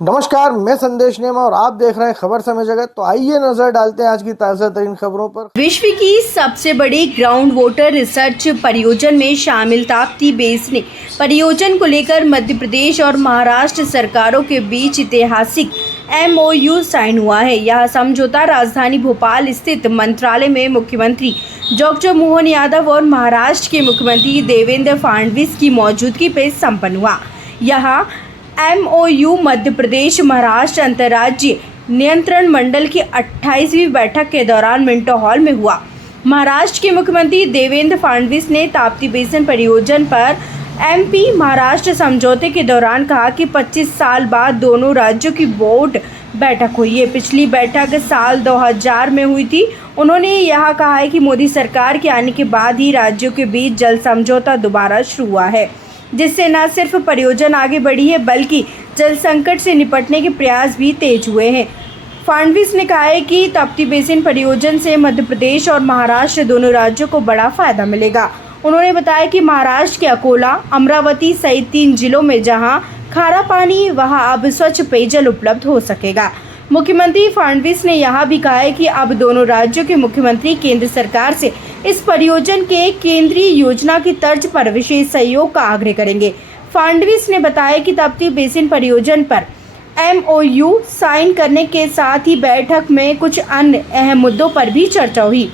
नमस्कार, मैं संदेश नेमा और आप देख रहे हैं खबर समय जगत। तो आइए नजर डालते हैं आज की ताज़ा तरीन खबरों पर। विश्व की सबसे बड़ी ग्राउंड वाटर रिसर्च परियोजना में शामिल ताप्ती बेसिन परियोजना को लेकर मध्य प्रदेश और महाराष्ट्र सरकारों के बीच ऐतिहासिक MOU साइन हुआ है। यह समझौता राजधानी भोपाल स्थित मंत्रालय में मुख्यमंत्री डॉक्टर मोहन यादव और महाराष्ट्र के मुख्यमंत्री देवेंद्र फडणवीस की मौजूदगी पर संपन्न हुआ। यह MOU मध्य प्रदेश महाराष्ट्र अंतर्राज्यीय नियंत्रण मंडल की 28वीं बैठक के दौरान मिंटो हॉल में हुआ। महाराष्ट्र के मुख्यमंत्री देवेंद्र फडणवीस ने ताप्ती बेसिन परियोजना पर MP महाराष्ट्र समझौते के दौरान कहा कि 25 साल बाद दोनों राज्यों की बोर्ड बैठक हुई है। पिछली बैठक साल 2000 में हुई थी। उन्होंने यह कहा है कि मोदी सरकार के आने के बाद ही राज्यों के बीच जल समझौता दोबारा शुरू हुआ है, जिससे न सिर्फ परियोजना आगे बढ़ी है बल्कि जल संकट से निपटने के प्रयास भी तेज हुए हैं। फडणवीस ने कहा है कि ताप्ती बेसिन परियोजना से मध्य प्रदेश और महाराष्ट्र दोनों राज्यों को बड़ा फायदा मिलेगा। उन्होंने बताया कि महाराष्ट्र के अकोला, अमरावती सहित 3 जिलों में जहां खारा पानी वहां अब स्वच्छ पेयजल उपलब्ध हो सकेगा। मुख्यमंत्री फडणवीस ने यह भी कहा है कि अब दोनों राज्यों के मुख्यमंत्री केंद्र सरकार से इस परियोजना के केंद्रीय योजना की तर्ज पर विशेष सहयोग का आग्रह करेंगे। फडणवीस ने बताया कि ताप्ती बेसिन परियोजना पर MOU साइन करने के साथ ही बैठक में कुछ अन्य अहम मुद्दों पर भी चर्चा हुई।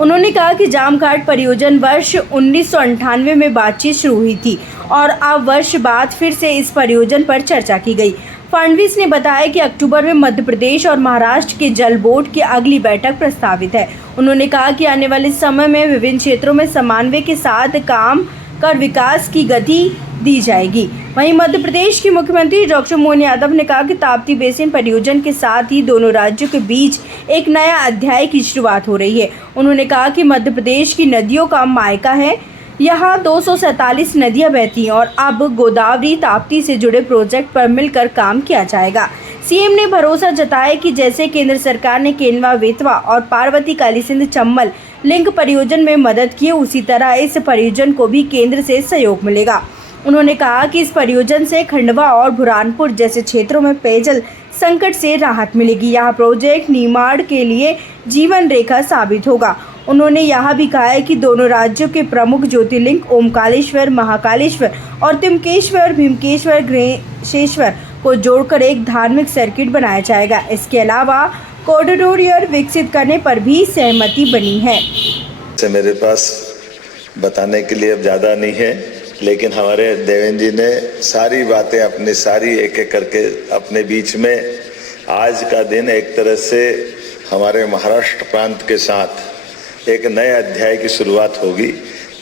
उन्होंने कहा कि जामघाट परियोजना वर्ष 1998 में बातचीत शुरू हुई थी और अब वर्ष बाद फिर से इस परियोजना पर चर्चा की गई। फडणवीस ने बताया कि अक्टूबर में मध्य प्रदेश और महाराष्ट्र के जल बोर्ड की अगली बैठक प्रस्तावित है। उन्होंने कहा कि आने वाले समय में विभिन्न क्षेत्रों में समन्वय के साथ काम कर विकास की गति दी जाएगी। वहीं मध्य प्रदेश के मुख्यमंत्री डॉक्टर मोहन यादव ने कहा कि ताप्ती बेसिन परियोजना के साथ ही दोनों राज्यों के बीच एक नया अध्याय की शुरुआत हो रही है। उन्होंने कहा कि मध्य प्रदेश की नदियों का मायका है। यहाँ 247 नदियाँ बहती हैं और अब गोदावरी ताप्ती से जुड़े प्रोजेक्ट पर मिलकर काम किया जाएगा। CM ने भरोसा जताया कि जैसे केंद्र सरकार ने केनवा बेतवा और पार्वती कालीसिंध चम्बल लिंक परियोजना में मदद की, उसी तरह इस परियोजना को भी केंद्र से सहयोग मिलेगा। उन्होंने कहा कि इस परियोजना से खंडवा और बुरहानपुर जैसे क्षेत्रों में पेयजल संकट से राहत मिलेगी। यह प्रोजेक्ट निर्माण के लिए जीवन रेखा साबित होगा। उन्होंने यह भी कहा है कि दोनों राज्यों के प्रमुख ज्योतिर्लिंग ओमकालेश्वर, महाकालेश्वर और तिमकेश्वर, भीमकेश्वर, ग्रेसेश्वर को जोड़कर एक धार्मिक सर्किट बनाया जाएगा। इसके अलावा कॉरिडोर विकसित करने पर भी सहमति बनी है। मेरे पास बताने के लिए अब ज़्यादा नहीं है, लेकिन हमारे देवेंद्र जी ने सारी बातें अपनी सारी एक एक करके अपने बीच में आज का दिन एक तरह से हमारे महाराष्ट्र प्रांत के साथ एक नए अध्याय की शुरुआत होगी।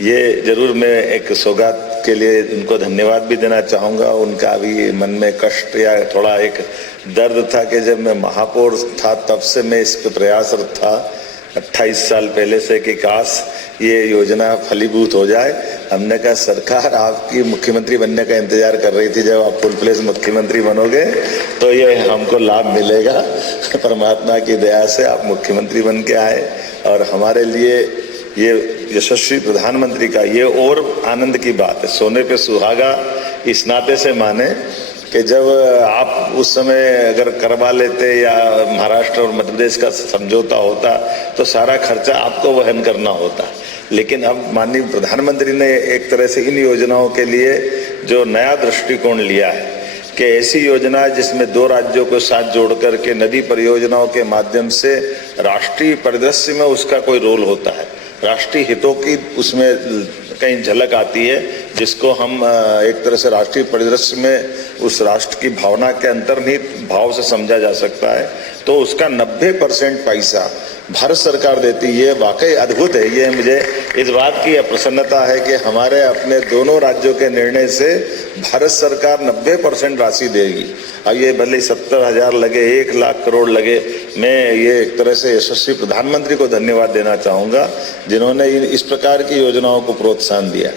ये जरूर मैं एक सौगात के लिए उनको धन्यवाद भी देना चाहूँगा। उनका अभी मन में कष्ट या थोड़ा एक दर्द था कि जब मैं महापौर था तब से मैं इस पर प्रयासरत था 28 साल पहले से कि काश ये योजना फलीभूत हो जाए। हमने कहा सरकार आपकी मुख्यमंत्री बनने का इंतजार कर रही थी, जब आप फुल फ्लेज मुख्यमंत्री बनोगे तो ये हमको लाभ मिलेगा। परमात्मा की दया से आप मुख्यमंत्री बन के आए और हमारे लिए ये यशस्वी प्रधानमंत्री का ये और आनंद की बात है। सोने पे सुहागा इस नाते से माने कि जब आप उस समय अगर करवा लेते या महाराष्ट्र और मध्य प्रदेश का समझौता होता तो सारा खर्चा आपको वहन करना होता, लेकिन अब माननीय प्रधानमंत्री ने एक तरह से इन योजनाओं के लिए जो नया दृष्टिकोण लिया है कि ऐसी योजना जिसमें 2 राज्यों को साथ जोड़कर के नदी परियोजनाओं के माध्यम से राष्ट्रीय परिदृश्य में उसका कोई रोल होता है, राष्ट्रीय हितों की उसमें कहीं झलक आती है, जिसको हम एक तरह से राष्ट्रीय परिदृश्य में उस राष्ट्र की भावना के अंतर्निहित भाव से समझा जा सकता है। तो उसका 90% पैसा भारत सरकार देती है। वाकई अद्भुत है। ये मुझे इस बात की प्रसन्नता है कि हमारे अपने दोनों राज्यों के निर्णय से भारत सरकार 90% राशि देगी। अब ये भले 70,000 लगे, 1 लाख करोड़ लगे, मैं ये एक तरह से यशस्वी प्रधानमंत्री को धन्यवाद देना चाहूँगा जिन्होंने इस प्रकार की योजनाओं को प्रोत्साहन दिया।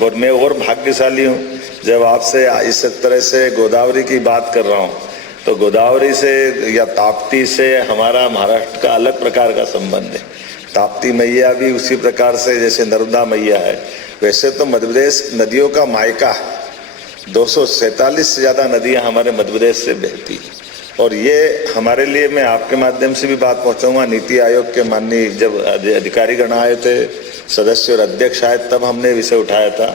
और मैं और भाग्यशाली हूँ जब आपसे इस तरह से गोदावरी की बात कर रहा हूँ, तो गोदावरी से या ताप्ती से हमारा महाराष्ट्र का अलग प्रकार का संबंध है। ताप्ती मैया भी उसी प्रकार से जैसे नर्मदा मैया है, वैसे तो मध्य प्रदेश नदियों का मायका है। 247 से ज़्यादा नदियां हमारे मध्य प्रदेश से बहती हैं। और ये हमारे लिए, मैं आपके माध्यम से भी बात पहुंचाऊंगा, नीति आयोग के माननीय जब अधिकारीगण आए थे, सदस्य और अध्यक्ष आए, तब हमने विषय उठाया था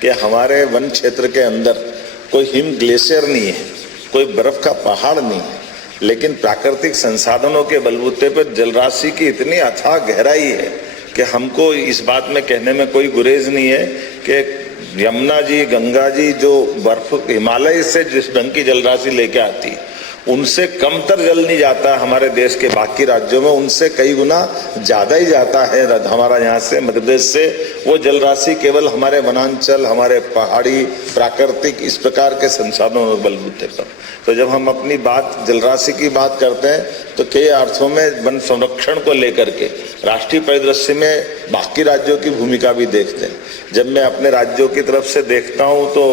कि हमारे वन क्षेत्र के अंदर कोई हिम ग्लेशियर नहीं है, कोई बर्फ का पहाड़ नहीं है, लेकिन प्राकृतिक संसाधनों के बलबूते पर जलराशि की इतनी अथाह गहराई है कि हमको इस बात में कहने में कोई गुरेज नहीं है कि यमुना जी, गंगा जी जो बर्फ हिमालय से जिस ढंग की जलराशि लेके आती है, उनसे कमतर जल नहीं जाता हमारे देश के बाकी राज्यों में, उनसे कई गुना ज्यादा ही जाता है हमारा यहाँ से, मध्य प्रदेश से। वो जल राशि केवल हमारे वनांचल, हमारे पहाड़ी प्राकृतिक इस प्रकार के संसाधनों बलबूते पर। तो जब हम अपनी बात जल राशि की बात करते हैं तो कई अर्थों में वन संरक्षण को लेकर के राष्ट्रीय परिदृश्य में बाकी राज्यों की भूमिका भी देखते हैं। जब मैं अपने राज्यों की तरफ से देखता हूं तो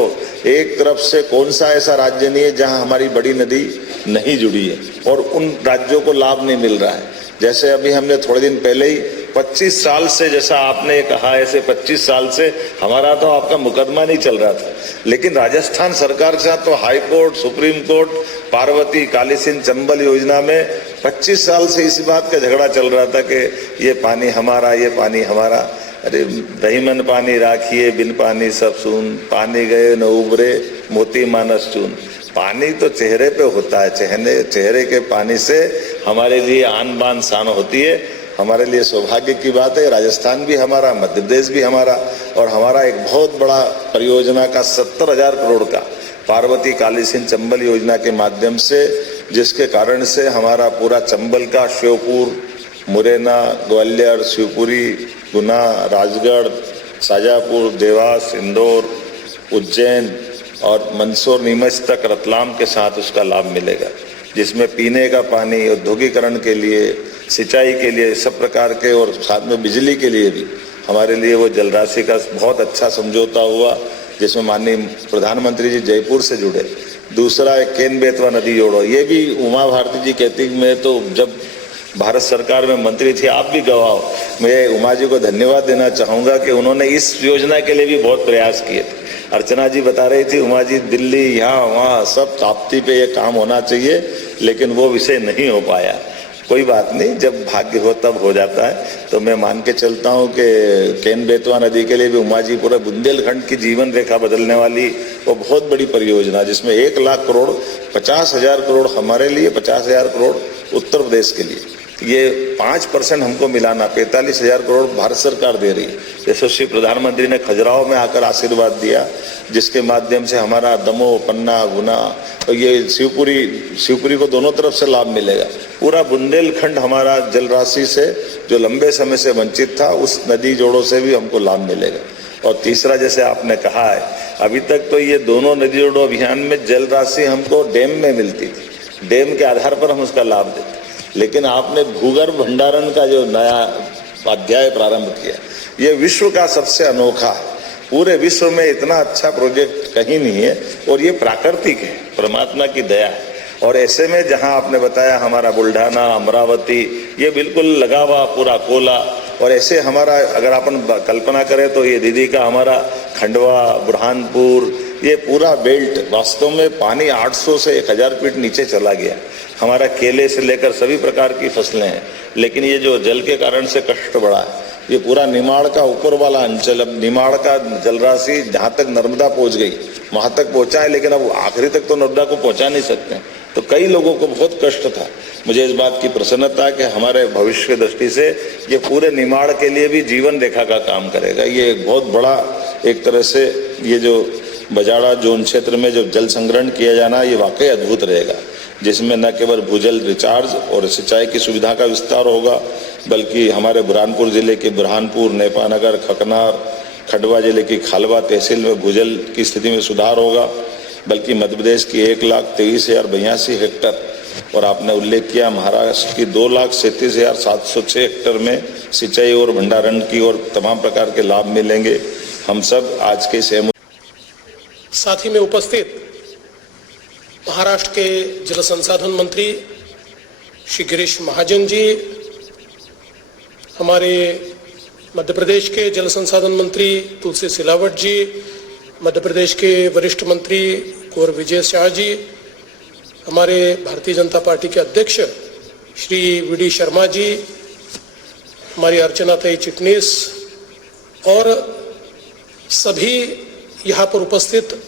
एक तरफ से कौन सा ऐसा राज्य नहीं है जहां हमारी बड़ी नदी नहीं जुड़ी है और उन राज्यों को लाभ नहीं मिल रहा है। जैसे अभी हमने थोड़े दिन पहले ही 25 साल से, जैसा आपने कहा, ऐसे 25 साल से हमारा तो आपका मुकदमा नहीं चल रहा था, लेकिन राजस्थान सरकार के साथ तो high court, supreme court, Parvati, Kali Sindh, Chambal योजना में 25 साल से इसी बात का झगड़ा चल रहा था कि ये पानी हमारा, ये पानी हमारा। अरे दहीमन पानी राखिए, बिन पानी सब सून, पानी गए न उबरे, मोती मानस चून। पानी तो चेहरे पे होता है, चेहरे के पानी से हमारे लिए आन बान शान होती है। हमारे लिए सौभाग्य की बात है, राजस्थान भी हमारा, मध्य प्रदेश भी हमारा, और हमारा एक बहुत बड़ा परियोजना का 70,000 करोड़ का पार्वती, काली सिंध, चंबल योजना के माध्यम से, जिसके कारण से हमारा पूरा चंबल का श्योपुर, मुरैना, ग्वालियर, शिवपुरी, गुना, राजगढ़, शाजापुर, देवास, इंदौर, उज्जैन और मंदसौर, नीमच तक रतलाम के साथ उसका लाभ मिलेगा, जिसमें पीने का पानी, औद्योगिकरण के लिए, सिंचाई के लिए, सब प्रकार के, और साथ में बिजली के लिए भी हमारे लिए वो जल राशि का बहुत अच्छा समझौता हुआ, जिसमें माननीय प्रधानमंत्री जी जयपुर से जुड़े। दूसरा एक केन बेतवा नदी जोड़ो, ये भी उमा भारती जी कहती, मैं तो जब भारत सरकार में मंत्री थी, आप भी गवाह हो, मैं उमा जी को धन्यवाद देना चाहूँगा कि उन्होंने इस योजना के लिए भी बहुत प्रयास किए थे। अर्चना जी बता रही थी, उमा जी दिल्ली, यहाँ वहाँ सब ताप्ती पे ये काम होना चाहिए, लेकिन वो विषय नहीं हो पाया। कोई बात नहीं, जब भाग्य हो तब हो जाता है। तो मैं मान के चलता हूँ कि केन बेतवा नदी के लिए भी उमा जी पूरा बुंदेलखंड की जीवन रेखा बदलने वाली वो बहुत बड़ी परियोजना, जिसमें 1 लाख करोड़, 50,000 करोड़ हमारे लिए, 50,000 करोड़ उत्तर प्रदेश के लिए, ये 5% हमको मिलाना, 45,000 करोड़ भारत सरकार दे रही है। यशस्वी प्रधानमंत्री ने खजुराहो में आकर आशीर्वाद दिया, जिसके माध्यम से हमारा दमोह, पन्ना, गुना और ये शिवपुरी को दोनों तरफ से लाभ मिलेगा। पूरा बुंदेलखंड हमारा जल राशि से जो लंबे समय से वंचित था, उस नदी जोड़ों से भी हमको लाभ मिलेगा। और तीसरा, जैसे आपने कहा है, अभी तक तो ये दोनों नदी जोड़ो अभियान में जल राशि हमको डैम में मिलती थी, डैम के आधार पर हम उसका लाभ देते, लेकिन आपने भूगर्भ भंडारण का जो नया अध्याय प्रारंभ किया, ये विश्व का सबसे अनोखा है। पूरे विश्व में इतना अच्छा प्रोजेक्ट कहीं नहीं है, और ये प्राकृतिक है, परमात्मा की दया है। और ऐसे में जहां आपने बताया हमारा बुल्ढाना, अमरावती, ये बिल्कुल लगा हुआ पूरा कोला, और ऐसे हमारा अगर अपन कल्पना करें तो ये दीदी का हमारा खंडवा, बुरहानपुर, ये पूरा बेल्ट वास्तव में पानी 800 से 1000 फीट नीचे चला गया। हमारा केले से लेकर सभी प्रकार की फसलें हैं, लेकिन ये जो जल के कारण से कष्ट बढ़ा है, ये पूरा निमाड़ का ऊपर वाला अंचल, अब निमाड़ का जलराशि जहाँ तक नर्मदा पहुँच गई वहाँ तक पहुँचा है, लेकिन अब आखिरी तक तो नर्मदा को पहुँचा नहीं सकते। तो कई लोगों को बहुत कष्ट था। मुझे इस बात की प्रसन्नता है कि हमारे भविष्य की दृष्टि से ये पूरे निमाड़ के लिए भी जीवन रेखा का काम करेगा। ये एक बहुत बड़ा, एक तरह से ये जो बजाड़ा जोन क्षेत्र में जो जल संग्रहण किया जाना, ये वाकई अद्भुत रहेगा, जिसमें न केवल भूजल रिचार्ज और सिंचाई की सुविधा का विस्तार होगा, बल्कि हमारे बुरहानपुर जिले के बुरहानपुर, नेपानगर, खकनार, खंडवा जिले की खालवा तहसील में भूजल की स्थिति में सुधार होगा, बल्कि मध्य प्रदेश की 1,23,082 हेक्टर, और आपने उल्लेख किया महाराष्ट्र की 2,37,706 हेक्टर में सिंचाई और भंडारण की और तमाम प्रकार के लाभ मिलेंगे। हम सब आज के साथ ही में उपस्थित महाराष्ट्र के जल संसाधन मंत्री श्री गिरीश महाजन जी, हमारे मध्य प्रदेश के जल संसाधन मंत्री तुलसी सिलावट जी, मध्य प्रदेश के वरिष्ठ मंत्री कुंवर विजय शाह जी, हमारे भारतीय जनता पार्टी के अध्यक्ष श्री वी.डी. शर्मा जी, हमारी अर्चना ताई चिटनीस और सभी यहाँ पर उपस्थित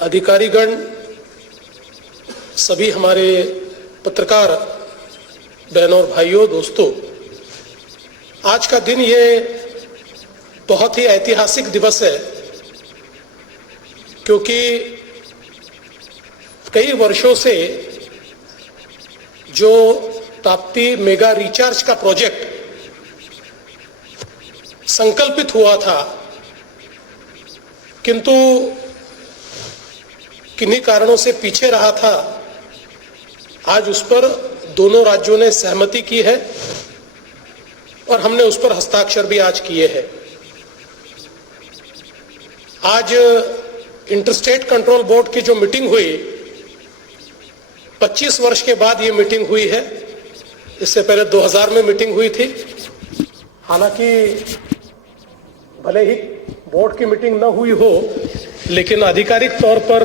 अधिकारीगण, सभी हमारे पत्रकार बहनों और भाइयों, दोस्तों, आज का दिन ये बहुत ही ऐतिहासिक दिवस है, क्योंकि कई वर्षों से जो ताप्ती मेगा रिचार्ज का प्रोजेक्ट संकल्पित हुआ था, किंतु किन्हीं कारणों से पीछे रहा था, आज उस पर दोनों राज्यों ने सहमति की है और हमने उस पर हस्ताक्षर भी आज किए हैं। आज इंटरस्टेट कंट्रोल बोर्ड की जो मीटिंग हुई, 25 वर्ष के बाद ये मीटिंग हुई है। इससे पहले 2000 में मीटिंग हुई थी। हालांकि भले ही बोर्ड की मीटिंग न हुई हो, लेकिन आधिकारिक तौर पर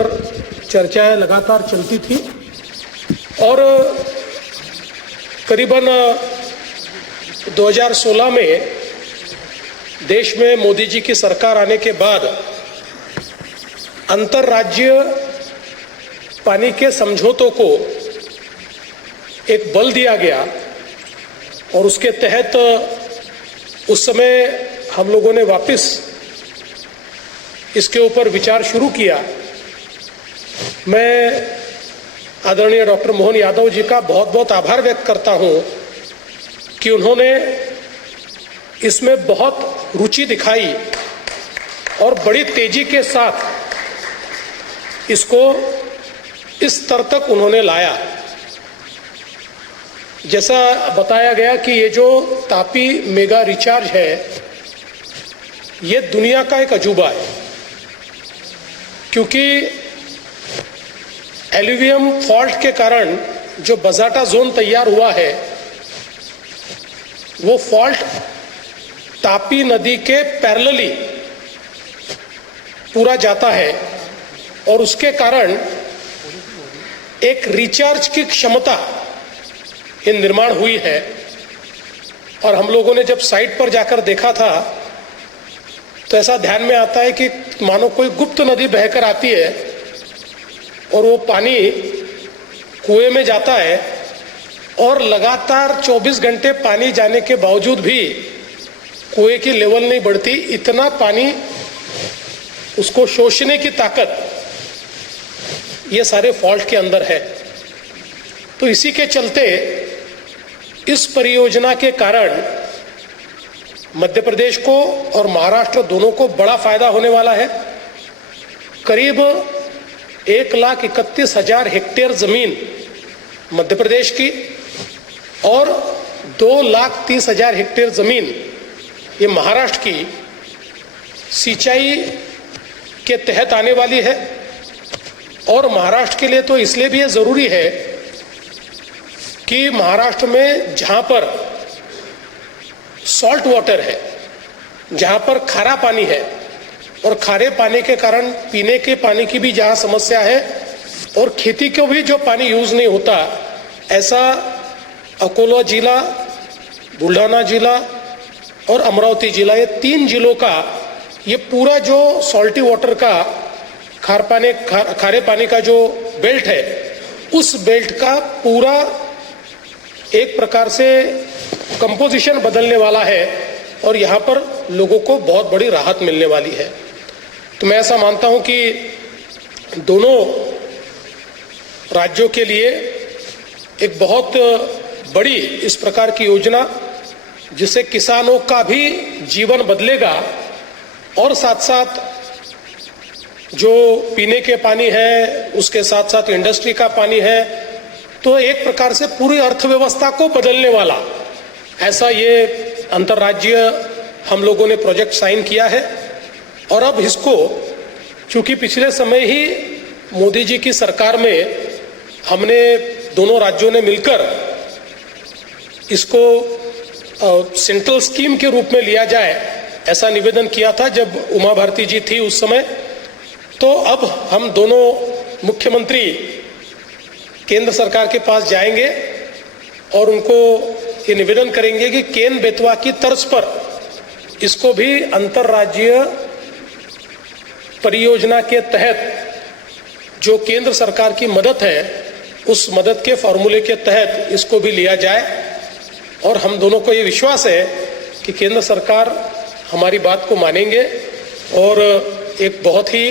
चर्चाएं लगातार चलती थी और करीबन 2016 में देश में मोदी जी की सरकार आने के बाद अंतर्राज्यीय पानी के समझौतों को एक बल दिया गया और उसके तहत उस समय हम लोगों ने वापस इसके ऊपर विचार शुरू किया। मैं आदरणीय डॉक्टर मोहन यादव जी का बहुत बहुत आभार व्यक्त करता हूं कि उन्होंने इसमें बहुत रुचि दिखाई और बड़ी तेजी के साथ इसको इस स्तर तक उन्होंने लाया। जैसा बताया गया कि ये जो तापी मेगा रिचार्ज है, ये दुनिया का एक अजूबा है, क्योंकि एल्यूवियम फॉल्ट के कारण जो बजाटा जोन तैयार हुआ है, वो फॉल्ट तापी नदी के पैरेलली पूरा जाता है और उसके कारण एक रिचार्ज की क्षमता ये निर्माण हुई है। और हम लोगों ने जब साइट पर जाकर देखा था तो ऐसा ध्यान में आता है कि मानो कोई गुप्त नदी बहकर आती है और वो पानी कुएं में जाता है और लगातार 24 घंटे पानी जाने के बावजूद भी कुएं की लेवल नहीं बढ़ती। इतना पानी, उसको शोषने की ताकत ये सारे फॉल्ट के अंदर है। तो इसी के चलते इस परियोजना के कारण मध्य प्रदेश को और महाराष्ट्र दोनों को बड़ा फायदा होने वाला है। करीब 1,31,000 हेक्टेयर जमीन मध्य प्रदेश की और 2,30,000 हेक्टेयर जमीन ये महाराष्ट्र की सिंचाई के तहत आने वाली है। और महाराष्ट्र के लिए तो इसलिए भी ये जरूरी है कि महाराष्ट्र में जहां पर सॉल्ट वाटर है, जहां पर खारा पानी है और खारे पानी के कारण पीने के पानी की भी जहां समस्या है और खेती को भी जो पानी यूज नहीं होता, ऐसा अकोला जिला, बुल्ढाना जिला और अमरावती जिला, ये 3 जिलों का ये पूरा जो सॉल्टी वाटर का खारे पानी का जो बेल्ट है, उस बेल्ट का पूरा एक प्रकार से कंपोजिशन बदलने वाला है और यहाँ पर लोगों को बहुत बड़ी राहत मिलने वाली है। तो मैं ऐसा मानता हूँ कि दोनों राज्यों के लिए एक बहुत बड़ी इस प्रकार की योजना, जिससे किसानों का भी जीवन बदलेगा और साथ साथ जो पीने के पानी है, उसके साथ साथ इंडस्ट्री का पानी है, तो एक प्रकार से पूरी अर्थव्यवस्था को बदलने वाला ऐसा ये अंतर्राज्यीय हम लोगों ने प्रोजेक्ट साइन किया है। और अब इसको, चूंकि पिछले समय ही मोदी जी की सरकार में हमने दोनों राज्यों ने मिलकर इसको सेंट्रल स्कीम के रूप में लिया जाए, ऐसा निवेदन किया था जब उमा भारती जी थी उस समय। तो अब हम दोनों मुख्यमंत्री केंद्र सरकार के पास जाएंगे और उनको ये निवेदन करेंगे कि केन बेतवा की तर्ज पर इसको भी अंतर्राज्यीय परियोजना के तहत जो केंद्र सरकार की मदद है उस मदद के फॉर्मूले के तहत इसको भी लिया जाए। और हम दोनों को ये विश्वास है कि केंद्र सरकार हमारी बात को मानेंगे और एक बहुत ही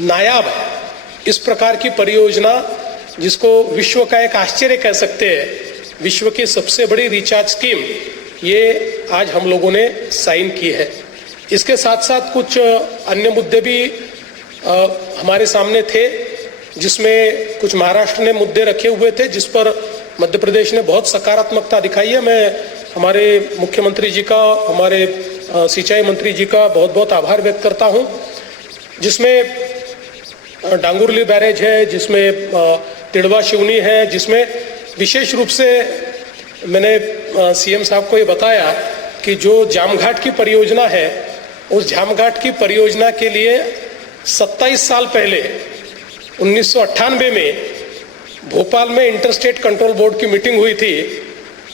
नायाब इस प्रकार की परियोजना जिसको विश्व का एक आश्चर्य कह सकते हैं, विश्व की सबसे बड़ी रिचार्ज स्कीम, ये आज हम लोगों ने साइन की है। इसके साथ साथ कुछ अन्य मुद्दे भी हमारे सामने थे, जिसमें कुछ महाराष्ट्र ने मुद्दे रखे हुए थे जिस पर मध्य प्रदेश ने बहुत सकारात्मकता दिखाई है। मैं हमारे मुख्यमंत्री जी का, हमारे सिंचाई मंत्री जी का बहुत बहुत आभार व्यक्त करता हूं, जिसमें डांगुरली बैरेज है, जिसमें तिड़वा शिवनी है, जिसमें विशेष रूप से मैंने सीएम साहब को ये बताया कि जो जामघाट की परियोजना है उस जामघाट की परियोजना के लिए 27 साल पहले 1998 में भोपाल में इंटरस्टेट कंट्रोल बोर्ड की मीटिंग हुई थी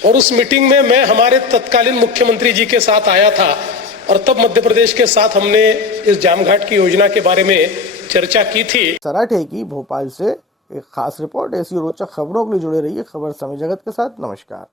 और उस मीटिंग में मैं हमारे तत्कालीन मुख्यमंत्री जी के साथ आया था और तब मध्य प्रदेश के साथ हमने इस जामघाट की योजना के बारे में चर्चा की थी। सराठे की भोपाल से एक खास रिपोर्ट। ऐसी रोचक खबरों के लिए जुड़े रहिए खबर समय जगत के साथ। नमस्कार।